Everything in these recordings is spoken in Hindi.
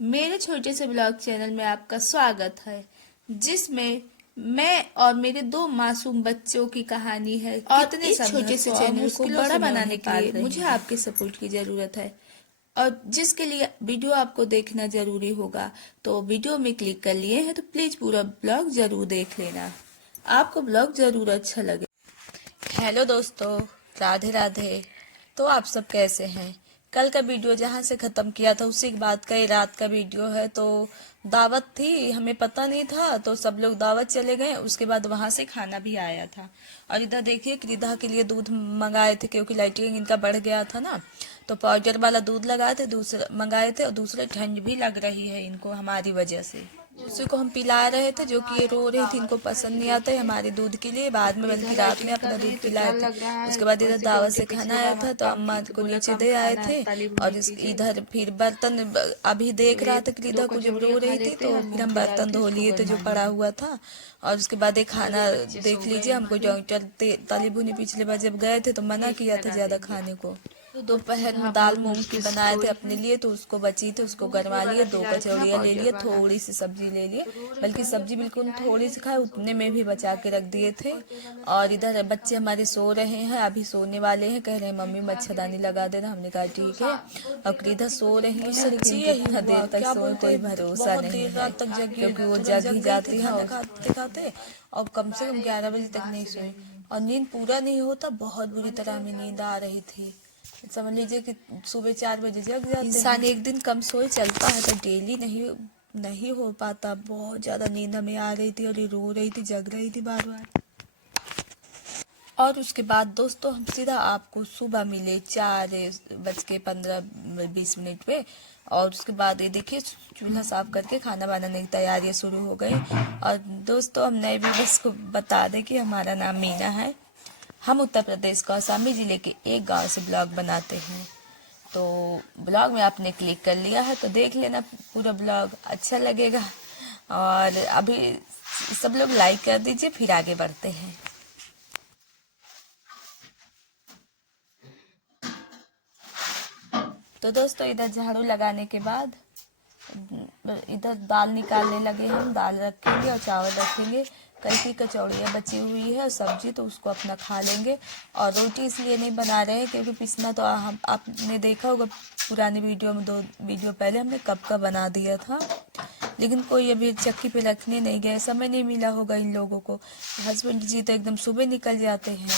मेरे छोटे से ब्लॉग चैनल में आपका स्वागत है, जिसमें मैं और मेरे दो मासूम बच्चों की कहानी है। और कितने इस छोटे से चैनल को बड़ा बनाने के लिए मुझे आपके सपोर्ट की जरूरत है, और जिसके लिए वीडियो आपको देखना जरूरी होगा। तो वीडियो में क्लिक कर लिए हैं तो प्लीज पूरा ब्लॉग जरूर देख लेना, आपको ब्लॉग जरूर अच्छा लगे। हेलो दोस्तों, राधे राधे। तो आप सब कैसे हैं? कल का वीडियो जहाँ से ख़त्म किया था उसी के बाद का ये रात का वीडियो है। तो दावत थी, हमें पता नहीं था, तो सब लोग दावत चले गए। उसके बाद वहाँ से खाना भी आया था। और इधर देखिए, क्रीदा के लिए दूध मंगाए थे क्योंकि लाइटिंग इनका बढ़ गया था ना, तो पाउडर वाला दूध लगाए थे, दूसरे मंगाए थे। और दूसरे ठंड भी लग रही है इनको हमारी वजह से। उसी को हम पिला रहे थे, जो कि ये रो रही थी, इनको पसंद नहीं आता है हमारे दूध के लिए। बाद में बल्कि रात में अपना दूध पिलाए थे। उसके बाद इधर दावत से खाना आया था तो अम्मा को नीचे दे आए थे। और इधर फिर बर्तन अभी देख रहा था कि इधर को जब रो रही थी, तो फिर हम बर्तन धो लिए थे जो पड़ा हुआ था। और उसके बाद ये खाना देख लीजिए, हमको डॉक्टर तालिबू ने पिछले बार जब गए थे तो मना किया था ज्यादा खाने को। तो दोपहर में दाल मूंग की बनाए थे अपने लिए, तो उसको बची थी, उसको गरमा लिए, 2 कचौड़ियाँ ले लिए, थोड़ी सी सब्जी ले लिए, बल्कि सब्जी बिल्कुल थोड़ी सी खाए, उतने में भी बचा के रख दिए थे। और इधर बच्चे हमारे सो रहे हैं, अभी सोने वाले हैं, कह रहे हैं मम्मी मच्छरदानी लगा देना। हमने कहा ठीक है। और इधर सो रहे हैं, सच्ची यही देर तक सोए कोई भरोसा नहीं है, क्योंकि वो जग ही जाती है खाते खाते। और कम से कम 11 बजे तक नहीं सोए, और नींद पूरा नहीं होता, बहुत बुरी तरह हमें नींद आ रही थी। समझ लीजिए कि सुबह 4 बजे जग जाते। इंसान एक दिन कम सोए चलता है, तो डेली नहीं नहीं हो पाता। बहुत ज्यादा नींद हमें आ रही थी, और ये रो रही थी, जग रही थी बार बार। और उसके बाद दोस्तों हम सीधा आपको सुबह मिले 4:15-20 पे। और उसके बाद ये देखिए, चूल्हा साफ करके खाना बनाने की तैयारियां शुरू हो गई। और दोस्तों, हम नए व्यूअर्स को बता दें कि हमारा नाम मीना है। हम उत्तर प्रदेश कौशाम्बी जिले के एक गांव से ब्लॉग बनाते हैं। तो ब्लॉग में आपने क्लिक कर लिया है तो देख लेना पूरा ब्लॉग, अच्छा लगेगा। और अभी सब लोग लाइक कर दीजिए, फिर आगे बढ़ते हैं। तो दोस्तों, इधर झाड़ू लगाने के बाद इधर दाल निकालने लगे। हम दाल रखेंगे और चावल रखेंगे। कल की कचौड़ियाँ बची हुई है और सब्जी, तो उसको अपना खा लेंगे। और रोटी इसलिए नहीं बना रहे हैं क्योंकि पिसना तो हम आपने देखा होगा पुरानी वीडियो में, 2 वीडियो पहले हमने कब का बना दिया था। लेकिन कोई अभी चक्की पे रखने नहीं गए, समय नहीं मिला होगा इन लोगों को। हस्बैंड जी तो एकदम सुबह निकल जाते हैं,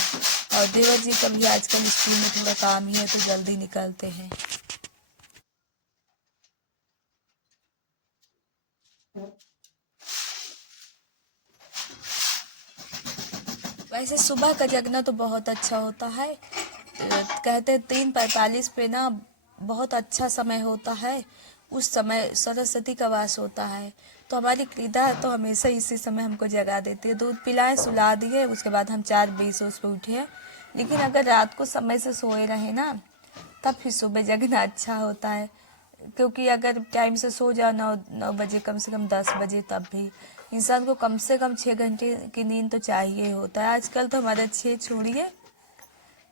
और देवर जी का भी आजकल स्कूल में थोड़ा काम ही है तो जल्दी निकलते हैं। वैसे सुबह का जगना तो बहुत अच्छा होता है। कहते हैं 3:45 पे ना बहुत अच्छा समय होता है। उस समय सरस्वती का वास होता है। तो हमारी क्रीदा तो हमेशा इसी समय हमको जगा देती है। दूध पिलाए, सुला दिए, उसके बाद हम 4:20 उस पर उठे। लेकिन अगर रात को समय से सोए रहे ना, तब फिर सुबह जगना अच्छा होता है। क्योंकि अगर टाइम से सो जाओ 9 बजे, कम से कम 10 बजे, तब भी इंसान को कम से कम 6 घंटे की नींद तो चाहिए होता है। आजकल तो हमारा 6 छोड़िए,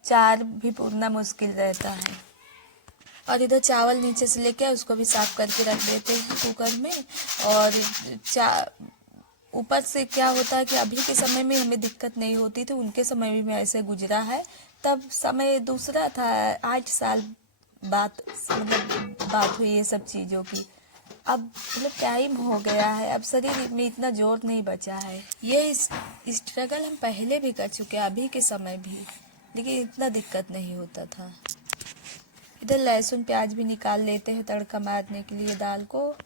4 भी पूरना मुश्किल रहता है। और इधर चावल नीचे से लेके उसको भी साफ करके रख देते हैं कुकर में। और ऊपर से क्या होता है कि अभी के समय में हमें दिक्कत नहीं होती थी, उनके समय में ऐसे गुजरा है। तब समय दूसरा था, 8 साल बात हुई ये सब चीज़ों की। अब मतलब टाइम हो गया है, अब शरीर में इतना जोर नहीं बचा है। ये स्ट्रगल हम पहले भी कर चुके हैं, अभी के समय भी, लेकिन इतना दिक्कत नहीं होता था। इधर लहसुन प्याज भी निकाल लेते हैं तड़का मारने के लिए दाल को।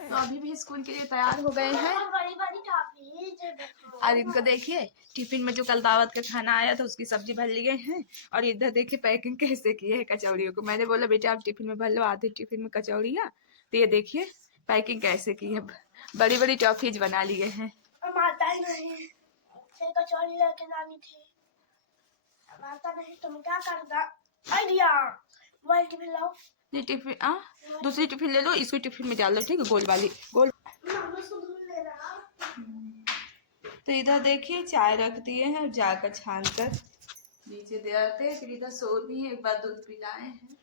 तो अभी भी स्कूल के लिए तैयार हो गए हैं। और इनको देखिए, टिफिन में जो कल दावत का खाना आया था उसकी सब्जी भर लिए हैं। और इधर देखिए पैकिंग कैसे की है कचौड़ियों को। मैंने बोला बेटा आप टिफिन में भर लो आधे टिफिन में कचौड़ियाँ। तो ये देखिए पैकिंग कैसे की है, बड़ी बड़ी टॉफीज बना लिए हैं। कचौड़ी लेके जानी थी, आता नहीं तो मैं क्या करता। आइडिया मोबाइल टिफिन लाओ। ये टिफिन दूसरी टिफिन ले लो, इसको टिफिन में डाल लो, ठीक है, गोल वाली गोल। तो इधर देखिए चाय रख दिए हैं, जाकर छान कर नीचे दे आते हैं। फिर इधर सो भी है, एक बार दूध पिलाए हैं।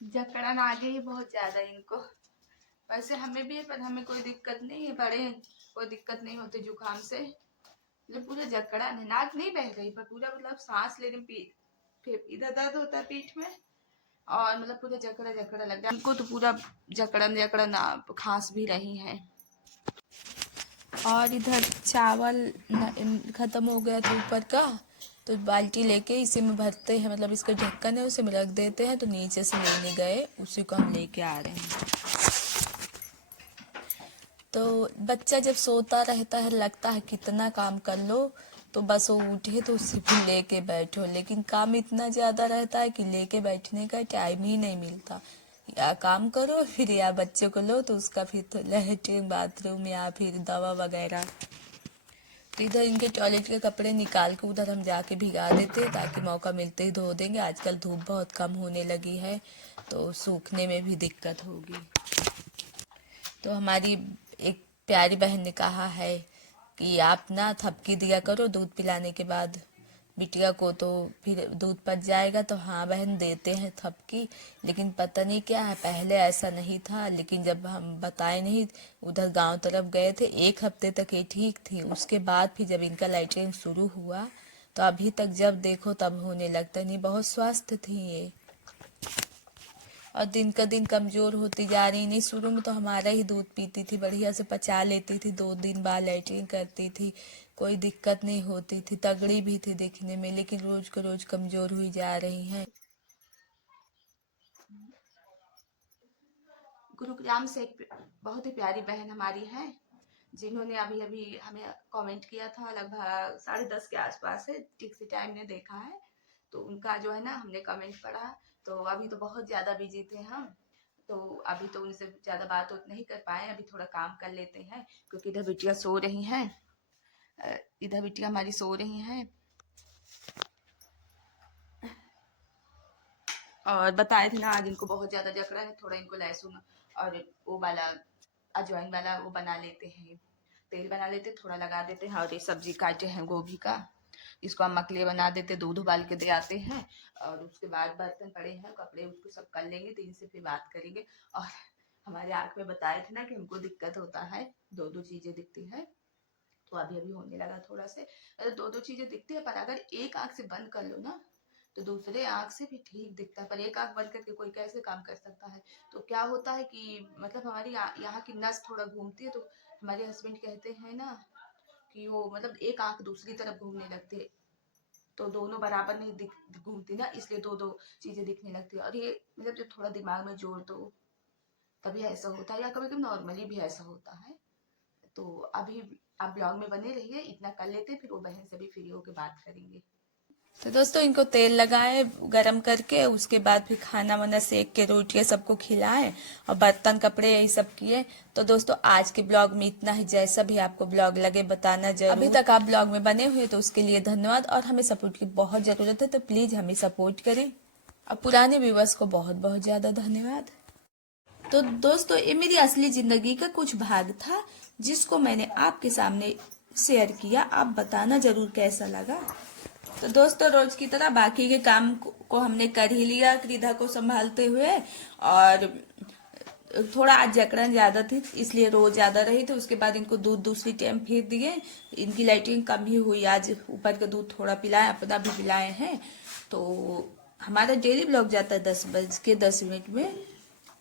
जकड़न आ गई बहुत ज्यादा इनको। वैसे हमें भी है पर हमें कोई दिक्कत नहीं है, बड़े कोई दिक्कत नहीं होती जुकाम से। मतलब पूरा जकड़न है, नाक नहीं बह गई पर पूरा मतलब सांस लेने फिर इधर दर्द होता है पीठ में, और मतलब पूरा जकड़ा जकड़ा लग रहा है हमको तो पूरा जकड़न जकड़न खांस भी रही है। और इधर चावल खत्म हो गया था ऊपर का, तो बाल्टी लेके इसी में भरते हैं, मतलब इसका ढक्कन है उसे में रख देते हैं, तो नीचे से लेने गए उसी को हम लेके आ रहे हैं। तो बच्चा जब सोता रहता है लगता है कितना काम कर लो, तो बस वो उठे तो उसे फिर लेके बैठो, लेकिन काम इतना ज्यादा रहता है कि लेके बैठने का टाइम ही नहीं मिलता। या काम करो फिर या बच्चे को लो तो उसका फिर तो लैट्रिन बाथरूम या फिर दवा वगैरह। तो इधर इनके टॉयलेट के कपड़े निकाल के उधर हम जाके भिगा देते ताकि मौका मिलते ही धो देंगे। आजकल धूप बहुत कम होने लगी है तो सूखने में भी दिक्कत होगी। तो हमारी एक प्यारी बहन ने कहा है कि आप ना थपकी दिया करो दूध पिलाने के बाद बिटिया को, तो फिर दूध पच जाएगा। तो हाँ बहन देते हैं थपकी, लेकिन पता नहीं क्या है पहले ऐसा नहीं था, लेकिन जब हम बताए नहीं उधर गांव तरफ गए थे 1 हफ्ते तक ये ठीक थी, उसके बाद फिर जब इनका लाइटरिंग शुरू हुआ तो अभी तक जब देखो तब होने लगता नहीं। बहुत स्वस्थ थी ये और दिन का दिन कमजोर होती जा रही। नहीं शुरू में तो हमारा ही दूध पीती थी, बढ़िया से पचा लेती थी, 2 दिन बाद लैट्रिन करती थी, कोई दिक्कत नहीं होती थी, तगड़ी भी थी दिखने में, लेकिन रोज को रोज कमजोर हुई जा रही है। गुरुग्राम से एक बहुत ही प्यारी बहन हमारी है जिन्होंने अभी अभी हमें कमेंट किया था, लगभग 10:30 के आसपास है, ठीक से टाइम ने देखा है। तो उनका जो है ना हमने कमेंट पढ़ा, तो अभी तो बहुत ज़्यादा बिजी थे हम, तो अभी तो उनसे ज़्यादा बात नहीं कर पाए। अभी थोड़ा काम कर लेते हैं क्योंकि इधर बिटिया सो रही हैं, इधर बिटिया हमारी सो रही हैं। और बताए थे ना आज इनको बहुत ज़्यादा जकड़ा है, थोड़ा इनको लहसुन और वो वाला अजवाइन वाला वो बना लेते हैं, तेल बना लेते थोड़ा लगा देते हैं, और ये सब्जी काटे हैं गोभी का, इसको हम मकले बना देते, दूध उबाल के दे आते हैं। और उसके बाद बर्तन पड़े हैं कपड़े उसको सब कर लेंगे, तो इनसे फिर बात करेंगे। और हमारे आँख में बताए थे ना कि हमको दिक्कत होता है, दो दो चीजें दिखती है, तो अभी अभी होने लगा थोड़ा से। दो दो चीजें दिखती है पर अगर एक आँख से बंद कर लो ना तो दूसरे आँख से भी ठीक दिखता है, पर एक आँख बंद करके कोई कैसे काम कर सकता है। तो क्या होता है कि मतलब हमारी यहाँ की नस थोड़ा घूमती है, तो हमारे हस्बैंड कहते हैं ना कि वो मतलब एक आँख दूसरी तरफ घूमने लगती है, तो दोनों बराबर नहीं घूमती ना, इसलिए दो दो चीजें दिखने लगती है। और ये मतलब जब थोड़ा दिमाग में जोर दो तभी ऐसा होता है, या कभी कभी नॉर्मली भी ऐसा होता है। तो अभी आप ब्लॉग में बने रहिए, इतना कर लेते फिर वो बहन से भी फ्री होकर बात करेंगे। तो दोस्तों इनको तेल लगाए गरम करके, उसके बाद फिर खाना वाना सेक के रोटियां सबको खिलाए और बर्तन कपड़े यही सब किए। तो दोस्तों आज के ब्लॉग में इतना ही, जैसा भी आपको ब्लॉग लगे बताना जरूर। अभी तक आप ब्लॉग में बने हुए तो उसके लिए धन्यवाद, और हमें सपोर्ट की बहुत जरूरत है, तो प्लीज हमें सपोर्ट करें। और पुराने व्यूवर्स को बहुत बहुत ज्यादा धन्यवाद। तो दोस्तों ये मेरी असली जिंदगी का कुछ भाग था जिसको मैंने आपके सामने शेयर किया, आप बताना जरूर कैसा लगा। तो दोस्तों रोज की तरह बाकी के काम को हमने कर ही लिया क्रीधा को संभालते हुए, और थोड़ा आज जकड़न ज्यादा थी इसलिए रोज ज्यादा रही, तो उसके बाद इनको दूध दूसरी टाइम फिर दिए, इनकी लाइटिंग कम ही हुई आज, ऊपर का दूध थोड़ा पिलाए, अपना भी पिलाए हैं। तो हमारा डेली ब्लॉग जाता है 10:10 में।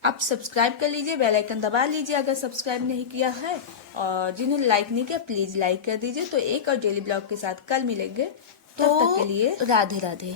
आप सब्सक्राइब कर लीजिए, बेल आइकन दबा लीजिए अगर सब्सक्राइब नहीं किया है, और जिन्होंने लाइक नहीं किया प्लीज लाइक कर दीजिए। तो एक और डेली ब्लॉग के साथ कल मिलेंगे, तब तक के लिए राधे राधे।